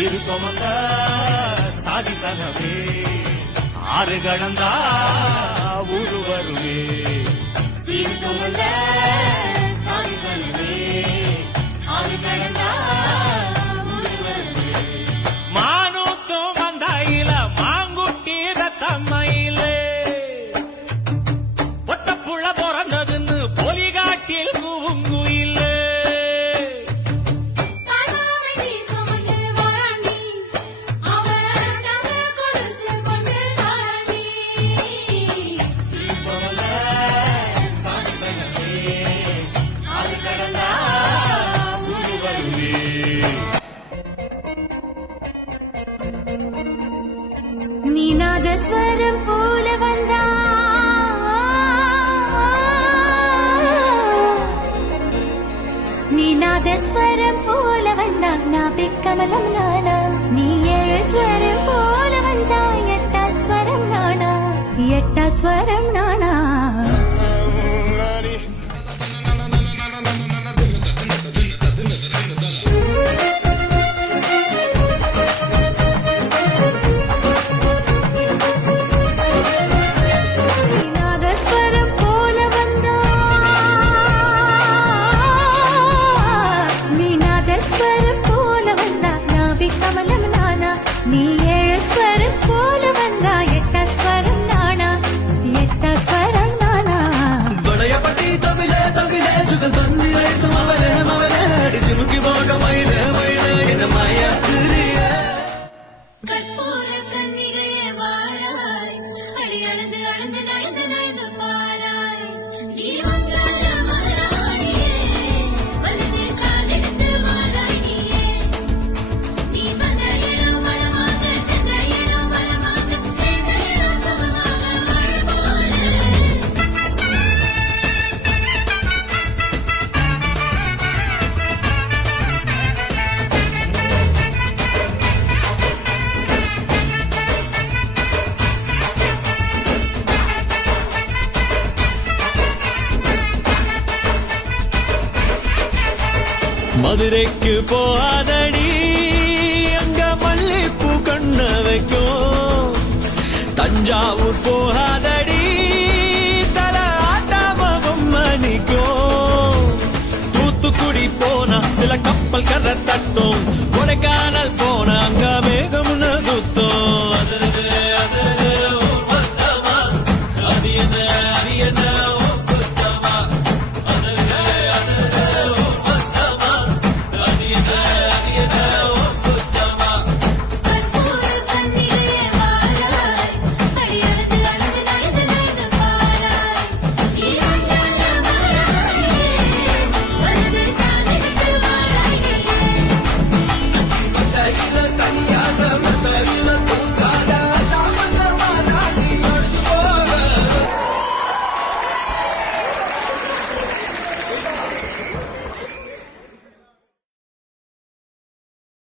இரு சுமந்த சாதித்தனவே ஆறு கடந்தா ஊரு வருமே இரு சுமந்த சாதித்தனவே ஆறு கடந்தா ஊரு வருமே மானூத்தும் வந்தாயில மாங்குட்டி தம்மையிலே ஒட்டப்புள்ள பிறந்ததுன்னு பொலிகாட்டில் கூவுங்குயிலே நீநாதஸ்வரம் போல வந்தா நீநாதஸ்வரம் போல வந்தா நாபிக்கமலம் நானா நீ ஏழு ஸ்வரம் போல வந்தா எட்டா ஸ்வரம் நானா எட்டா ஸ்வரம் நானா மதுரைக்கு போகாதடி அங்க மல்லிப்பூ கண்ண வைக்கும் தஞ்சாவூர் போகாதடி தல ஆட்டாமகம் மணிக்கும் தூத்துக்குடி போனா சில கப்பல் கரை தட்டும் கொடைக்கான